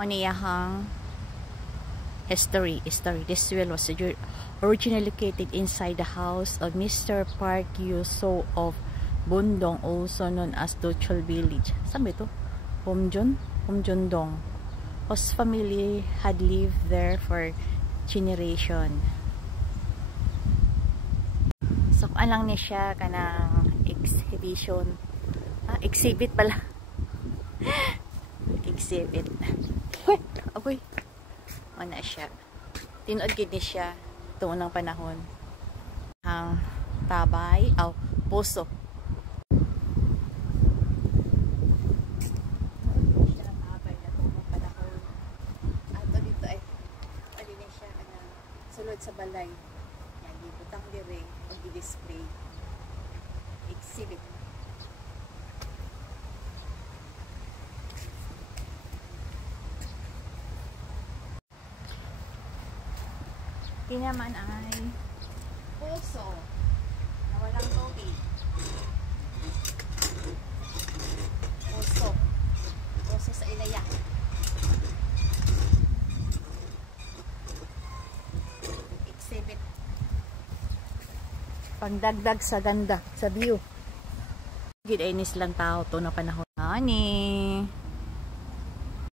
Oniyahang history. This well was originally located inside the house of Mr. Park Yu-so of Bundong, also known as Dochol Village. Saan ba ito? Pomjondong. Whose family had lived there for generation. So, lang ni siya kanang exhibition. Exhibit pala. Exhibit. Aboy. Wala siya. Tinood gid ni siya tuon ng panahon. Ang tabay, puso. Sulod sa balay. Yan, ibutang dire o i-display. Exhibit. Kinaman ay puso na walang tubig. Puso sa ilaya. Exhibit. Pagdagdag sa ganda, sa view. Gid ay lang tao to na panahon. Ani.